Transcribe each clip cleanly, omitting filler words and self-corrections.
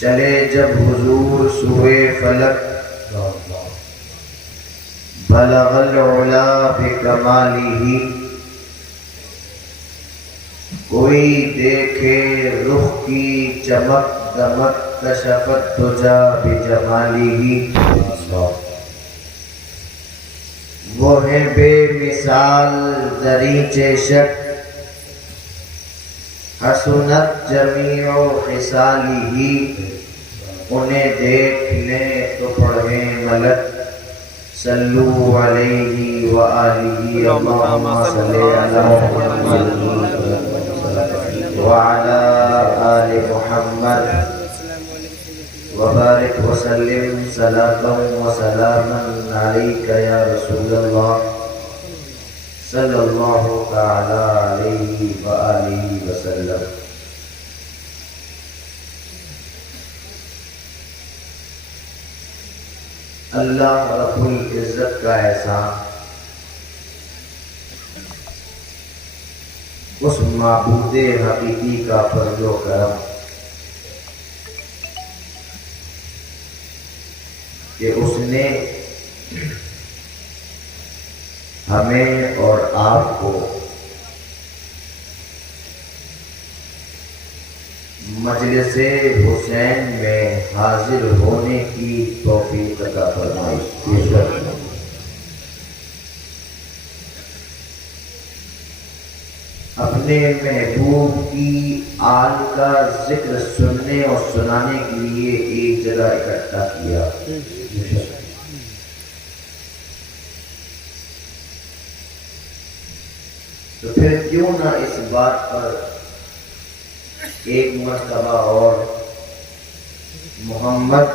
چلے جب حضور سوئے فلک بلغ العلا بکمالہ، کوئی دیکھے رخ کی چمک دمک کشفت دجا بجمالہ، وہ ہے بے مثال دریچے شک حسنت جمیع خصالہ، انہیں دیکھ لیں تو پڑھیں ملک صلو علیہ وآلہ، اللہم صلی علی محمد وعلی آل محمد وبارک وسلم صلاۃ وسلاما علیک یا رسول اللہ صلی اللہ تعالی علیہ وآلہ وسلم۔ اللہ رب العزت کا احسان اس معبود حقیقی کا فضل و کرم کہ اس نے ہمیں اور آپ کو مجلس حسین میں حاضر ہونے کی توفیق عطا فرمائی۔ اپنے محبوب کی آل کا ذکر سننے اور سنانے کے لیے ایک جگہ اکٹھا کیا، تو پھر کیوں نہ اس بات پر ایک مرتبہ اور محمد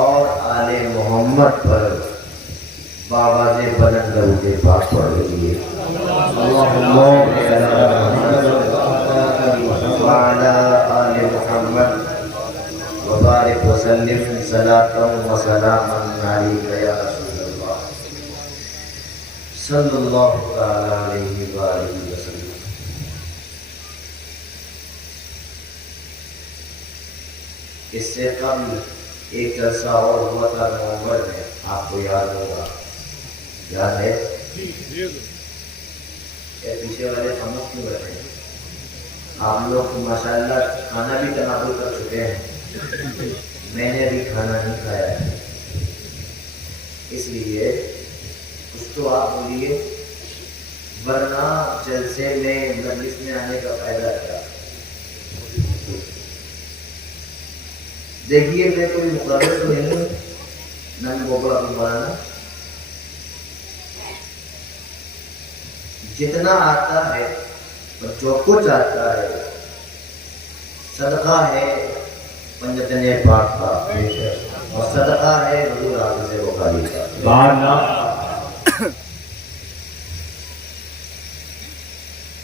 اور آل محمد پر باواز بلند درود پاک پڑھ لیجیے۔ اللہم وعلی آل محمد وبارک وسلم صلاۃ وسلاما علیک یا رسول اللہ صلی اللہ تعالی علیہ وآلہ وسلم۔ اس سے قبل ایک جلسہ اور ہوا تھا نومبر میں، آپ کو یاد ہوگا، یاد ہے؟ پیچھے والے خاموش کیوں بیٹھے ہیں؟ آپ لوگ ماشاءاللہ کھانا بھی تناول کر چکے ہیں، میں نے ابھی کھانا نہیں کھایا ہے، اس لیے کچھ تو آپ بولیے، ورنہ جلسے میں مجلس میں آنے کا فائدہ کیا؟ دیکھیے میں کوئی مقرر تو نہیں ہوں، نہ میں بوبڑا مولانا، جتنا آتا ہے اور جو کچھ آتا ہے صدقہ ہے پنجتن پاک کا، اور صدقہ ہے حضور حافظ بخاری کا۔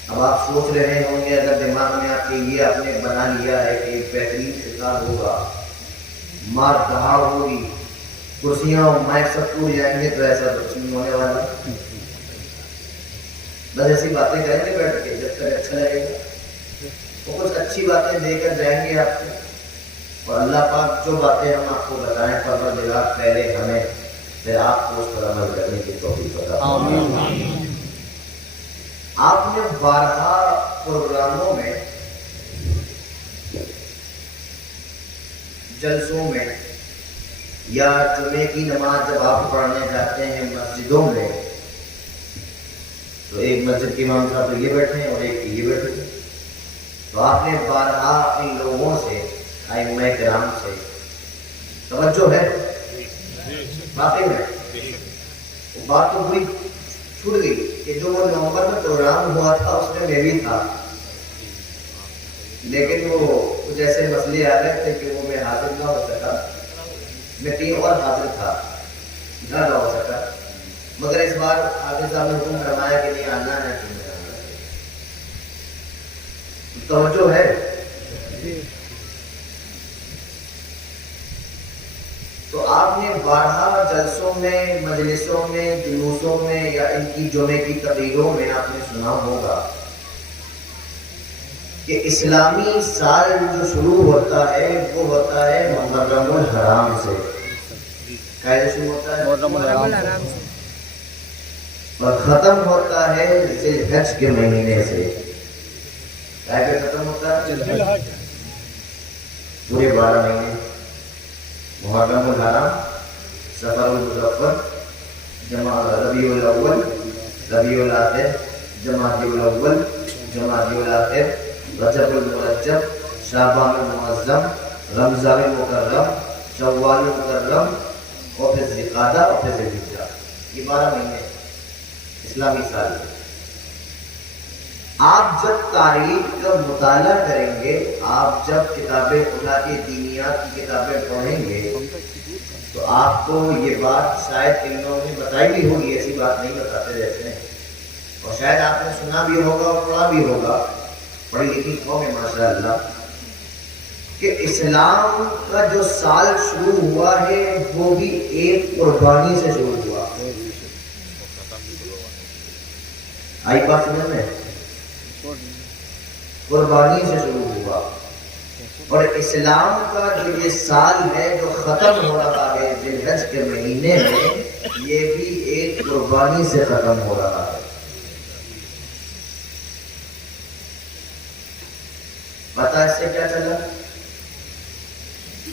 اب آپ سوچ رہے ہوں گے، اگر دماغ میں آپ کے یہ آپ نے بنا لیا ہے کہ ایک بہترین خطاب ہوگا، مار دہاڑ ہوگی، کرسیاں اور مائک سب ٹوٹ جائیں گے، تو ایسا کچھ نہیں ہونے والا، بس ایسی باتیں کریں گے بیٹھ کے جب تک اچھا لگے گا، وہ کچھ اچھی باتیں دے کر جائیں گے آپ کو، اور اللہ پاک جو باتیں ہم آپ کو بتائیں پروردگار پہلے ہمیں پھر آپ کو اس پر عمل کرنے کی توفیق عطا فرمائے۔ آپ نے بارہا پروگراموں میں، جلسوں میں، یا جمعے کی نماز جب آپ پڑھنے جاتے ہیں مسجدوں میں، تو ایک مسجد کے امام صاحب تو یہ بیٹھے ہیں اور ایک یہ بیٹھے ہیں، تو آپ نے بارہا ان لوگوں سے، ائمہ کرام سے توجہ ہے باقی میں، وہ بات تو پوری چھوٹ گئی کہ جو وہ نومبر میں پروگرام ہوا تھا اس میں بھی تھا، لیکن وہ کچھ ایسے مسئلے آ گئے تھے کہ وہ میں حاضر نہ ہو سکا، میں 3 اور حاضر تھا، نہ ہو سکا، مگر اس بار حافظ صاحب نے حکم فرمایا کہ نہیں آنا ہے، توجہ ہے۔ تو آپ نے بارہا جلسوں میں، مجلسوں میں، جلوسوں میں، یا ان کی جمعے کی تقریروں میں آپ نے سنا ہوگا کہ اسلامی سال جو شروع ہوتا ہے وہ ہوتا ہے محرم الحرام سے. کیسے شروع ہوتا ہے؟ محرم الحرام سے. اور ختم ہوتا ہے ذی الحج کے مہینے سے. کیسے ختم ہوتا ہے؟ پورے 12 مہینے. محرم الحرام، سفر المظفر، جمع ربیع الاول، ربیع الاخر، جمادی الاول، جمادی الاخر، رجب المرجب، شعبان المعظم، رمضان المکرم، شوال المکرم، اور پھر ذوالقعدہ اور پھر ذوالحجہ. یہ 12 مہینے اسلامی سال. آپ جب تاریخ کا مطالعہ کریں گے، آپ جب کتابیں اٹھا کے دینیات کی کتابیں پڑھیں گے تو آپ کو یہ بات شاید ان لوگوں نے بتائی بھی ہوگی. ایسی بات نہیں بتاتے رہتے ہیں، اور شاید آپ نے سنا بھی ہوگا اور پڑھا بھی ہوگا، پڑھی لکھی قوم ہے ماشاء اللہ، کہ اسلام کا جو سال شروع ہوا ہے وہ بھی ایک قربانی سے شروع ہوا. آئی بات سمجھ میں؟ قربانی سے شروع ہوا. اور اسلام کا جو یہ سال ہے جو ختم ہو رہا ہے ذی الحج کے مہینے میں، یہ بھی ایک قربانی سے ختم ہو رہا ہے. پتہ اس سے کیا چلا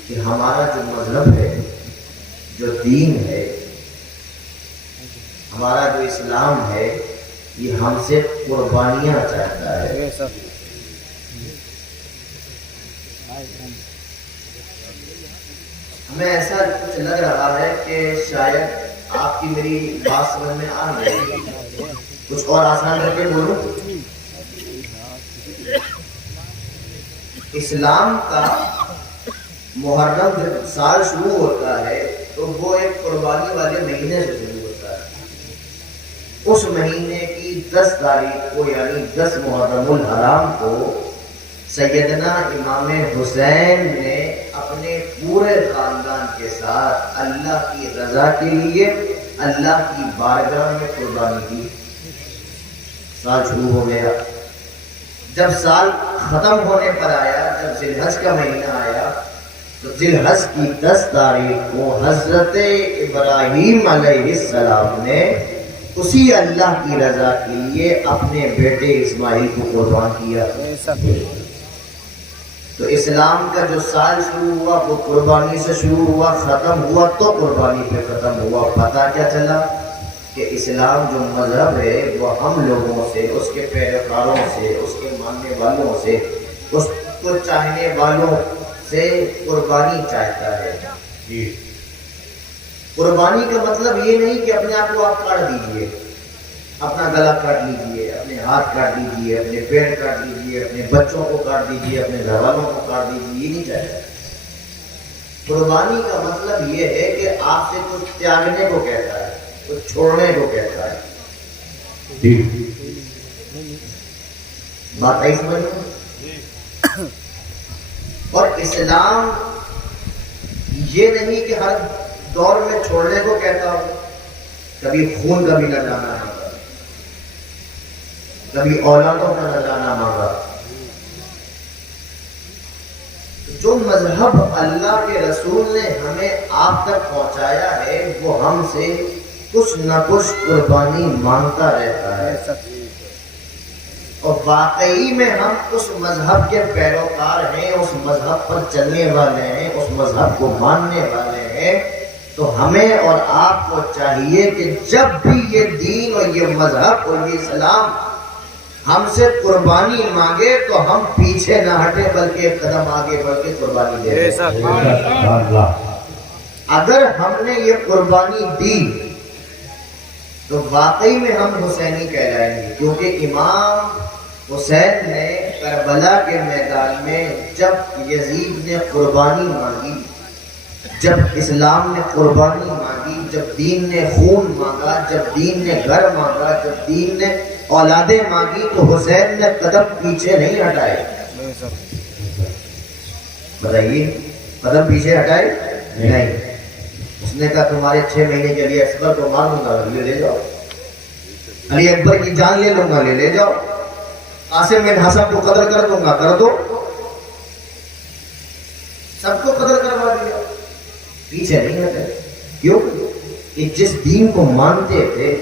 کہ ہمارا جو مذہب ہے، جو دین ہے، ہمارا جو اسلام ہے، یہ ہم سے قربانیاں چاہتا ہے. ہمیں ایسا کچھ لگ رہا ہے کہ شاید آپ کی میری بات سمجھ میں آ گئی. کچھ اور آسان کر کے بولوں. اسلام کا محرم جب سال شروع ہوتا ہے تو وہ ایک قربانی والے مہینے سے شروع ہوتا ہے. اس مہینے کی 10 تاریخ کو یعنی 10 محرم الحرام کو سیدنا امام حسین نے اپنے پورے خاندان کے ساتھ اللہ کی رضا کے لیے اللہ کی بارگاہ میں قربانی کی. سال شروع ہو گیا. جب سال ختم ہونے پر آیا، جب ذی الحج کا مہینہ آیا، تو ذی الحج کی 10 تاریخ کو حضرت ابراہیم علیہ السلام نے اسی اللہ کی رضا کے لیے اپنے بیٹے اسماعیل کو قربان کیا. تو اسلام کا جو سال شروع ہوا وہ قربانی سے شروع ہوا، ختم ہوا تو قربانی پہ ختم ہوا. پتہ کیا چلا کہ اسلام جو مذہب ہے وہ ہم لوگوں سے، اس کے پیروکاروں سے، اس کے ماننے والوں سے، اس کو چاہنے والوں سے قربانی چاہتا ہے. قربانی کا مطلب یہ نہیں کہ اپنے آپ کو آپ کاٹ دیجئے، اپنا گلا کاٹ لیجئے، اپنے ہاتھ کاٹ لیجئے، اپنے پیر کاٹ لیجئے، اپنے بچوں کو کاٹ دیجئے، اپنے گھر والوں کو کاٹ دیجئے. یہ نہیں چاہتا. قربانی کا مطلب یہ ہے کہ آپ سے کچھ تیاگنے کو کہتا ہے، کچھ چھوڑنے کو کہتا ہے. بات آئی سمجھ میں؟ اور اسلام یہ نہیں کہ ہر دور میں چھوڑنے کو کہتا ہو. کبھی خون کا بھی نذرانہ مانگا، کبھی اولادوں کا نذرانہ مانگا. جو مذہب اللہ کے رسول نے ہمیں آپ تک پہنچایا ہے وہ ہم سے کچھ نہ کچھ قربانی مانگتا رہتا ہے. اور واقعی میں ہم اس مذہب کے پیروکار ہیں، اس مذہب پر چلنے والے ہیں، اس مذہب کو ماننے والے ہیں. تو ہمیں اور آپ کو چاہیے کہ جب بھی یہ دین اور یہ مذہب اور یہ اسلام ہم سے قربانی مانگے تو ہم پیچھے نہ ہٹے بلکہ ایک قدم آگے بڑھ کے قربانی دے. اگر ہم نے یہ قربانی دی تو واقعی میں ہم حسینی کہلائیں گے. کیونکہ امام حسین نے کربلا کے میدان میں جب یزید نے قربانی مانگی، جب اسلام نے قربانی مانگی، جب دین نے خون مانگا، جب دین نے گھر مانگا، جب دین نے اولادیں مانگی، تو حسین نے قدم پیچھے نہیں ہٹائے. بتائیے، قدم پیچھے ہٹائے نہیں. اس نے کہا تمہارے 6 مہینے کے لیے اکبر کو مار دوں گا، لے جاؤ. علی اکبر کی جان لے لوں گا، لے جاؤ. قاسم بن حسن کو قتل کر دوں گا، کر دو، سب کو قتل کروا دیا، پیچھے نہیں ہٹے۔ کیوں؟ کہ جس دین کو مانتے تھے،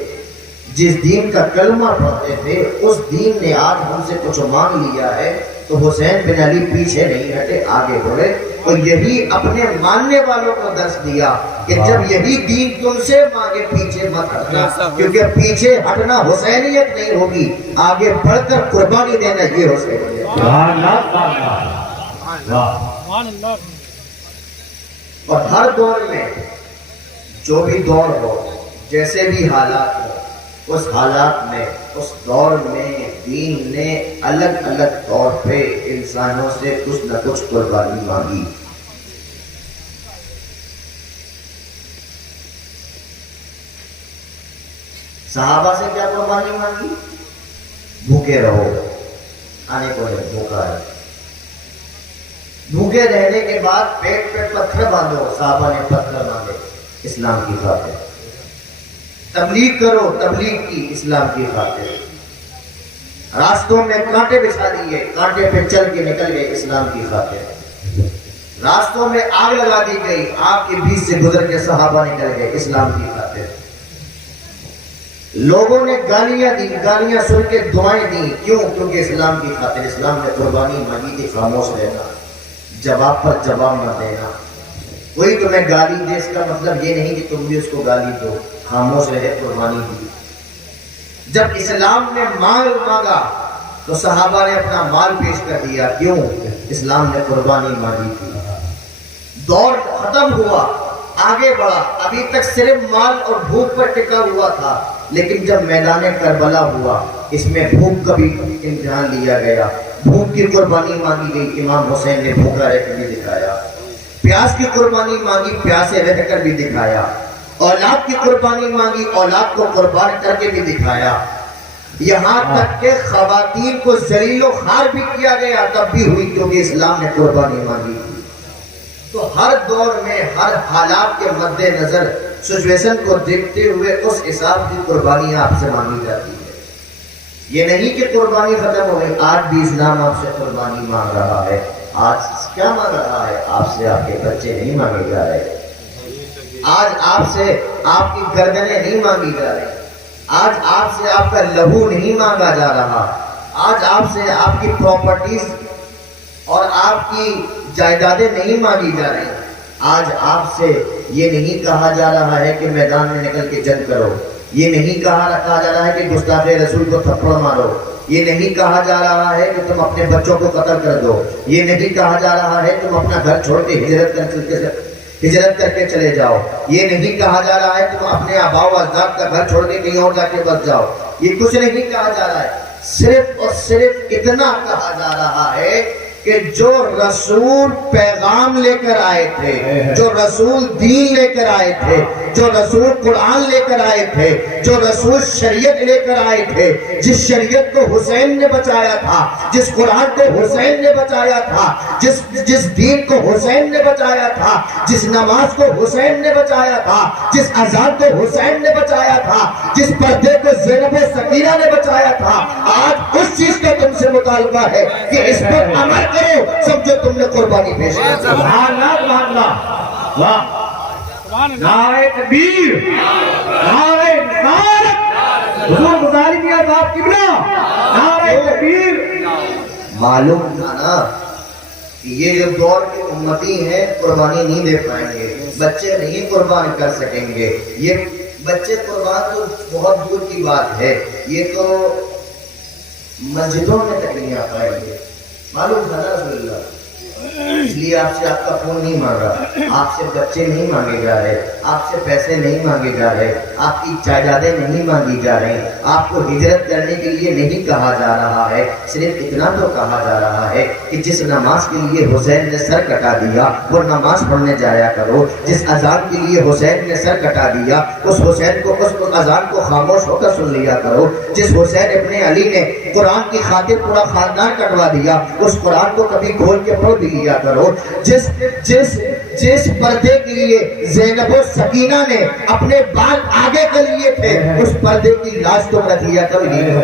جس دین کا کلمہ پڑھتے تھے، اس دین نے آج ہم سے کچھ مانگ لیا ہے، تو حسین بن علی پیچھے نہیں ہٹے، آگے بڑھے، اور یہی اپنے ماننے والوں کو درس دیا کہ جب یہی دین تم سے مانگے پیچھے مت ہٹنا، کیونکہ پیچھے ہٹنا حسینیت نہیں ہوگی، آگے بڑھ کر قربانی دینا یہ حسینیت۔ اور ہر دور میں جو بھی دور ہو، جیسے بھی حالات ہو، اس حالات میں، اس دور میں دین نے الگ الگ طور پہ انسانوں سے کچھ نہ کچھ قربانی مانگی۔ صحابہ سے کیا قربانی مانگی؟ بھوکے رہو، کھانے کو نہیں، بھوکا ہے، بھوکے رہنے کے بعد پیٹ پہ پتھر باندھو، صحابہ نے پتھر مانگے اسلام کی خاطر، تبلیغ کرو، تبلیغ کی اسلام کی خاطر، راستوں میں کانٹے بچھا دیے، کانٹے پہ چل کے نکل گئے اسلام کی خاطر، راستوں میں آگ لگا دی گئی، آگ کے بیچ سے گزر کے صحابہ نکل گئے اسلام کی خاطر، لوگوں نے گالیاں دی، گالیاں سن کے دعائیں دی، کیوں؟ کیونکہ اسلام کی خاطر۔ اسلام نے قربانی مانگی تھی، خاموش رہنا، جواب پر جواب نہ دینا، کوئی تمہیں گالی دے اس کا مطلب یہ نہیں کہ تم بھی اس کو گالی دو، خاموش رہے، قربانی دی۔ جب اسلام نے مال مانگا تو صحابہ نے اپنا مال پیش کر دیا، کیوں؟ اسلام نے قربانی مانگی تھی۔ دور ختم ہوا، آگے بڑھا، ابھی تک صرف مال اور بھوک پر ٹکا ہوا تھا، لیکن جب میدان کربلا ہوا، اس میں بھوک کا بھی امتحان لیا گیا، بھوک کی قربانی مانگی گئی، امام حسین نے بھوکا رہ کر بھی دکھایا، پیاس کی قربانی مانگی، پیاسے رہ کر بھی دکھایا، اولاد کی قربانی مانگی، اولاد کو قربان کر کے بھی دکھایا، یہاں تک کہ خواتین کو ذلیل و خوار بھی کیا گیا، تب بھی ہوئی، کیونکہ اسلام نے قربانی مانگی تھی۔ تو ہر دور میں، ہر حالات کے مد نظر، سچویشن کو دیکھتے ہوئے اس حساب کی قربانی آپ سے مانگی جاتی ہے۔ یہ نہیں کہ قربانی ختم ہو گئی، آج بھی اسلام آپ سے قربانی مانگ رہا ہے۔ آج کیا مانگ رہا ہے؟ آپ سے آپ کے بچے نہیں مانگے جا رہے، آج آپ سے آپ کی گردنیں نہیں مانگی جا رہی، آج آپ سے آپ کا لہو نہیں مانگا جا رہا، آج آپ سے آپ کی پراپرٹیز اور آپ کی جائیدادیں نہیں مانگی جا رہی، آج آپ سے یہ نہیں کہا جا رہا ہے کہ میدان میں نکل کے جنگ کرو، یہ نہیں کہا جا رہا ہے کہ گستاخ رسول کو تھپڑ مارو، یہ نہیں کہا جا رہا ہے کہ تم اپنے بچوں کو قتل کر دو، یہ نہیں کہا جا رہا ہے تم اپنا گھر چھوڑ کے ہجرت کر کے چلے جاؤ، یہ نہیں کہا جا رہا ہے تم اپنے آباء و اجداد کا گھر چھوڑ کے کہیں اور جا کے بس جاؤ، یہ کچھ نہیں کہا جا رہا ہے، صرف اور صرف اتنا کہا جا رہا ہے کہ جو رسول پیغام لے کر آئے تھے، جو رسول دین لے کر آئے تھے، جو رسول قرآن لے کر آئے تھے، جو رسول شریعت لے کر آئے تھے، جس شریعت کو حسین نے بچایا تھا، جس قرآن کو حسین نے بچایا تھا، جس دین کو حسین نے بچایا تھا، جس نماز کو حسین نے بچایا تھا، جس اذان کو حسین نے بچایا تھا، جس پردے کو زینب سکینہ نے بچایا تھا، آج اس چیز کا تم سے مطالبہ ہے کہ اس پر عمل کرو، سمجھو تم نے قربانی پیش کی۔ سبحان اللہ، نعرہ تکبیر، نعرہ رسالت، حضور گزاری دیا صاحب قبلہ، نعرہ تکبیر۔ معلوم تھا نا کہ یہ جو دور کے امتی ہیں قربانی نہیں دے پائیں گے، بچے نہیں قربان کر سکیں گے، یہ بچے قربان تو بہت دور کی بات ہے، یہ تو مسجدوں میں تک نہیں آ پائیں گے۔ معلوم تھا نا رسول اللہ، اس لیے آپ سے آپ کا خون نہیں مانگا، آپ سے بچے نہیں مانگے جا رہے، آپ سے پیسے نہیں مانگے جا رہے، آپ کی جائیدادیں نہیں مانگی جا رہی، آپ کو ہجرت کرنے کے لیے نہیں کہا جا رہا ہے، صرف اتنا تو کہا جا رہا ہے کہ جس نماز کے لیے حسین نے سر کٹا دیا وہ نماز پڑھنے جایا کرو، جس اذان کے لیے حسین نے سر کٹا دیا اس حسین کو، اس اذان کو خاموش ہو کر سن لیا کرو، جس حسین ابن علی نے قرآن کی خاطر پورا خاندان کٹوا دیا اس قرآن کو کبھی کھول کے پڑھ بھی لیا کرو، جس پردے کے لیے زینب و سکینہ نے اپنے بال آگے کر لیے تھے اس پردے کی لاش تو رکھ لیا کبھی نہیں۔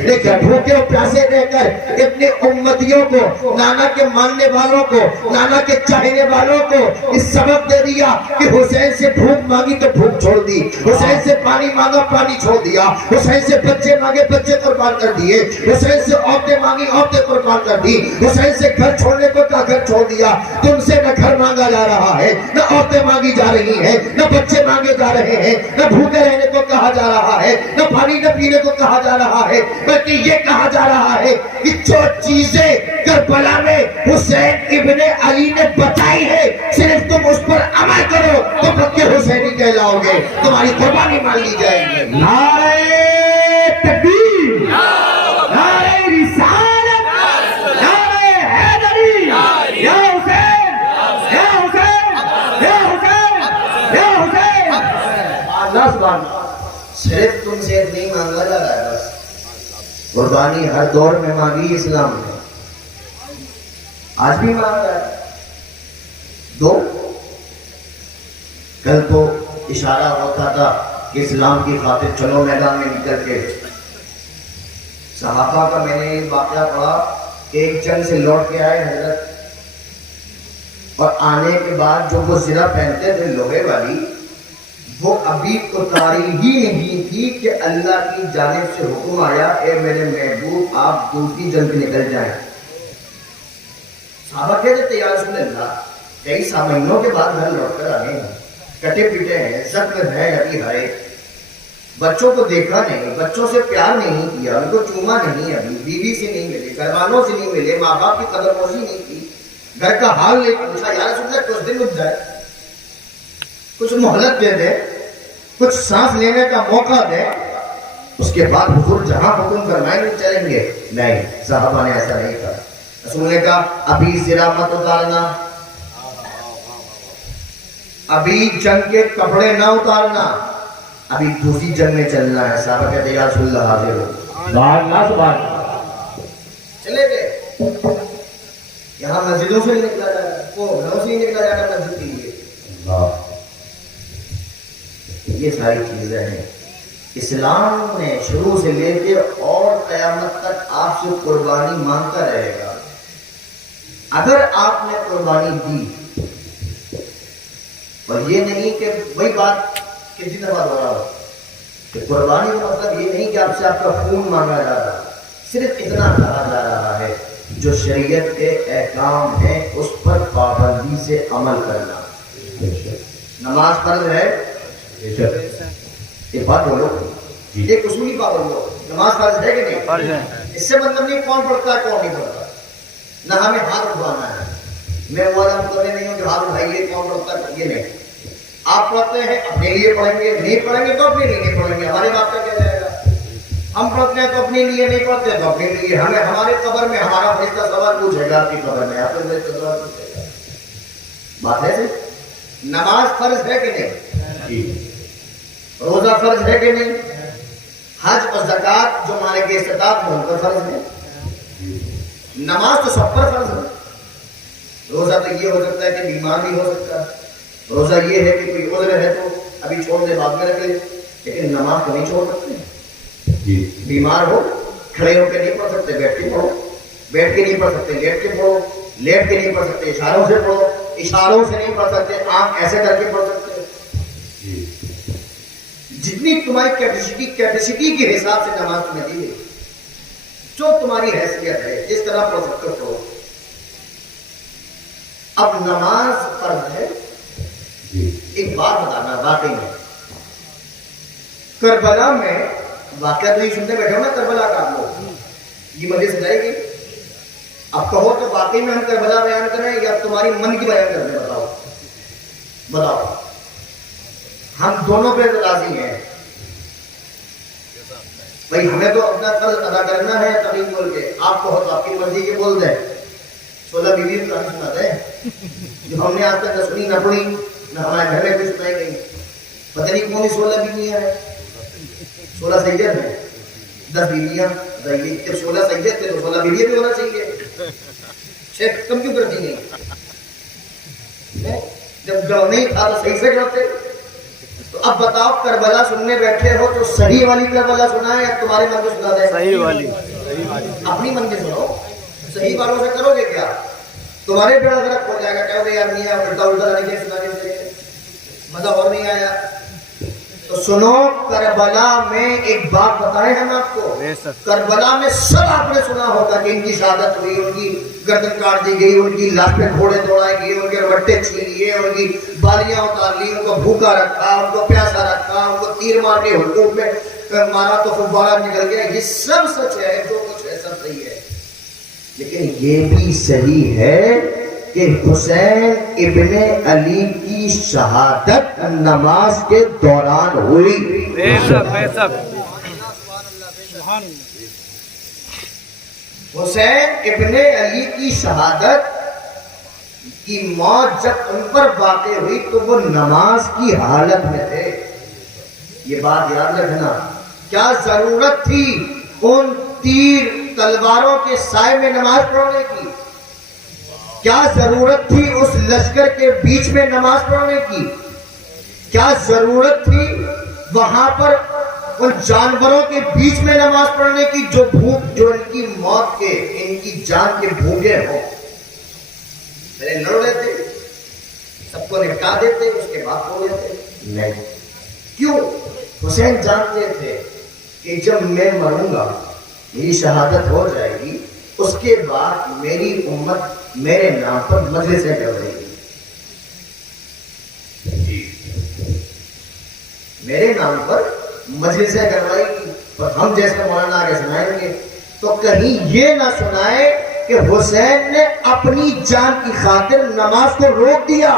لیکن بھوکے اور پیاسے رہ کر اپنے امتیوں کو, نانا کے ماننے والوں کو, نانا کے چاہنے والوں کو اس سبق دے دیا کہ حسین سے بھوک مانگی تو بھوک چھوڑ دی, حسین سے پانی مانگا پانی چھوڑ دیا, حسین سے بچے مانگے بچے قربان کر دیے, حسین سے عورتیں مانگی عورتیں قربان کر دی, حسین سے گھر چھوڑنے کو کہا گھر چھوڑ دیا. تم سے نہ گھر مانگا جا رہا ہے, نہ عورتیں مانگی جا رہی ہیں, نہ بچے مانگے جا رہے ہیں, نہ بھوکے رہنے کو کہا جا رہا ہے, نہ پانی نہ پینے کو کہا جا رہا ہے, بلکہ یہ کہا جا رہا ہے کہ جو چیزیں کربلا میں حسین ابن علی نے بتائی ہے صرف تم اس پر عمل کرو تو پکے حسینی کہلاؤ گے, تمہاری قربانی مان لی جائے گی. نعرہ تکبیر, نعرہ رسالت, نعرہ حیدری, یا حسین, یا حسین, یا حسین, یا حسین. اللہ سبحان صرف تم سے نہیں مانگا جا رہا ہے, بس قربانی ہر دور میں مانگی اسلام نے, آج بھی مانگ رہا ہے. دو کل کو اشارہ ہوتا تھا کہ اسلام کی خاطر چلو میدان میں نکل کے. صحابہ کا میں نے واقعہ پڑھا کہ ایک جنگ سے لوٹ کے آئے حضرت, اور آنے کے بعد جو وہ زرہ پہنتے تھے لوہے والی, وہ ابھی اتاری ہی نہیں تھی کہ اللہ کی جانب سے حکم آیا اے میرے محبوب آپ دوسری جنگ پہ نکل جائیں. صحابہ کہتے تھے یا رسول اللہ کئی مہینوں کے بعد گھر لوٹ کر آنے ہیں, کٹے پیٹے ہیں, زخم ہیں ابھی ہرے, بچوں کو دیکھا نہیں, بچوں سے پیار نہیں کیا, ان کو چوما نہیں, ابھی بیوی سے نہیں ملے, گھر والوں سے نہیں ملے, ماں باپ کی قدر موسی نہیں کی, گھر کا حال نہیں پوچھا. یا رسول اللہ کچھ دن رک جائے, کچھ مہلت دے دے, کچھ سانس لینے کا موقع دے, اس کے بعد حضور جہاں حکم فرمائیں گے چلیں گے. نہیں, صحابہ نے ایسا نہیں کہا. رسول نے کہا ابھی زرہ مت اتارنا, ابھی جنگ کے کپڑے نہ اتارنا, ابھی دوسری جنگ میں چلنا ہے. صحابہ کہتے یا رسول اللہ حاضر ہو. اللہ سبحان اللہ. چلے گئے. یہاں مسجدوں سے نکلا جا رہا ہے, وہ گھروں سے نکلا جا رہا ہے مسجد کے لیے. یہ ساری چیزیں ہیں. اسلام نے شروع سے لے کے اور قیامت تک آپ سے قربانی مانگتا رہے گا. اگر آپ نے قربانی دی, اور یہ نہیں کہ وہی بات کتنی دفعہ ہو رہا ہو کہ قربانی کا مطلب یہ نہیں کہ آپ سے آپ کا خون مانگا جا رہا, صرف اتنا کہا جا رہا ہے جو شریعت کے احکام ہیں اس پر پابندی سے عمل کرنا. نماز فرض ہے, یہ بات بولو, ایک اصولی بات بولو, نماز فرض ہے کہ نہیں؟ اس سے مطلب نہیں کون پڑھتا ہے کون نہیں پڑھتا, نہ ہمیں ہاتھ اٹھانا ہے. میں وہ عالم کرنے نہیں ہوں کہ ہاتھ اٹھائیے کون پڑھتا ہے, یہ نہیں. آپ پڑھتے ہیں اپنے لیے پڑھیں گے, نہیں پڑھیں گے تو اپنے لیے نہیں پڑھیں گے, ہمارے باپ کا کیا جائے گا. ہم پڑھتے ہیں تو اپنے لیے, نہیں پڑھتے تو اپنے لیے. ہمیں ہمارے قبر میں ہمارا فرشتہ سوال پوچھے گا, آپ کی قبر میں آپ کا فرشتہ سوال پوچھے گا. بات ہے صرف نماز فرض ہے کہ نہیں, روزہ فرض ہے کہ نہیں, حج اور زکوٰۃ جو ہمارے کے استطاعت میں ان پر فرض ہے. نماز تو سب پر فرض ہے. روزہ تو یہ ہو سکتا ہے کہ بیمار بھی ہو سکتا ہے, روزہ یہ ہے کہ کوئی عذر ہے تو ابھی چھوڑ دے بعد میں رکھ لے, لیکن نماز کو نہیں چھوڑ سکتے. بیمار ہو کھڑے ہو کے نہیں پڑھ سکتے, بیٹھ کے پڑھو, بیٹھ کے نہیں پڑھ سکتے لیٹ کے پڑھو, لیٹ کے نہیں پڑھ سکتے اشاروں سے پڑھو, اشاروں سے نہیں پڑھ سکتے آنکھ ایسے کر کے پڑھ سکتے. جتنی تمہاری کیپیسٹی کے حساب سے نماز تمہیں دی گئی, جو تمہاری حیثیت ہے جس طرح پڑھ سکتے ہو. اب نماز فرض ہے. ایک بات بتانا, واقعی میں کربلا میں واقعہ تو یہ سنتے بیٹھے ہو نا کربلا کا, آپ لوگ یہ مجھے سجائے گی. اب کہو تو واقعی میں ہم کربلا بیان کریں یا تمہاری من کی بیان کریں, بتاؤ بتاؤ. ہم دونوں پہ راضی ہیں بھائی, ہمیں تو اپنا فرض ادا کرنا ہے تقریر بول کے, آپ کو آپ کی مرضی کے بول دیں. 16 بیوی کا سناتے ہیں جو ہم نے آج تک نہ سنی نہ پڑھی, نہ ہمارے گھر میں کچھ سنائی گئی. پتہ نہیں کون 16 بیویاں ہیں, 16 سید ہیں, 10 بیویاں. جب 16 سید تھے تو 16 بیویاں بھی ہونا چاہیے, شیخ کم کیوں کر دی گئی؟ جب نہیں تھا تو صحیح سے کرتے. تو اب بتاؤ کربلا سننے بیٹھے ہو تو صحیح والی کربلا سنا ہے یا تمہارے من کو سنا دے؟ صحیح والی اپنی من کی سنو، صحیح والوں سے کرو گے کیا؟ تمہارے بیڑا غرق ہو جائے گا، کہو گے یار میاں الٹا الٹا نہیں سنانے سے مزہ اور نہیں آیا۔ تو سنو، کربلا میں ایک بات بتائیں ہم آپ کو، کربلا میں سب آپ نے سنا ہوگا کہ ان کی شہادت ہوئی، ان کی گردن کاٹ دی گئی، ان کی لاش پہ گھوڑے دوڑائے گئے، ان کے ربٹے چھین لیے، ان کی بالیاں اتار لی، ان کو بھوکا رکھا، ان کو پیاسا رکھا، ان کو تیر مار کے حلقوم میں مارا تو فوارہ نکل گیا۔ یہ سب سچ ہے، جو کچھ ہے سب صحیح ہے، لیکن یہ بھی صحیح ہے کہ حسین ابن علی کی شہادت نماز کے دوران ہوئی۔ بے شک حسین ابن علی کی شہادت کی موت جب ان پر واقع ہوئی تو وہ نماز کی حالت میں تھے۔ یہ بات یاد رکھنا، کیا ضرورت تھی ان تیر تلواروں کے سائے میں نماز پڑھنے کی؟ کیا ضرورت تھی اس لشکر کے بیچ میں نماز پڑھنے کی؟ کیا ضرورت تھی وہاں پر ان جانوروں کے بیچ میں نماز پڑھنے کی جو ان کی موت کے، ان کی جان کے بھوکے ہوں؟ پہلے لڑ لیتے، سب کو نپٹا دیتے، اس کے بعد ہو لیتے؟ نہیں۔ کیوں؟ حسین جانتے تھے کہ جب میں مروں گا، میری شہادت ہو جائے گی، اس کے بعد میری امت میرے نام پر مجلسیں کرے گی، میرے نام پر مجلسیں کروائے گی، اور ہم جیسے مولانا آگے سنائیں گے تو کہیں یہ نہ سنائے کہ حسین نے اپنی جان کی خاطر نماز کو روک دیا۔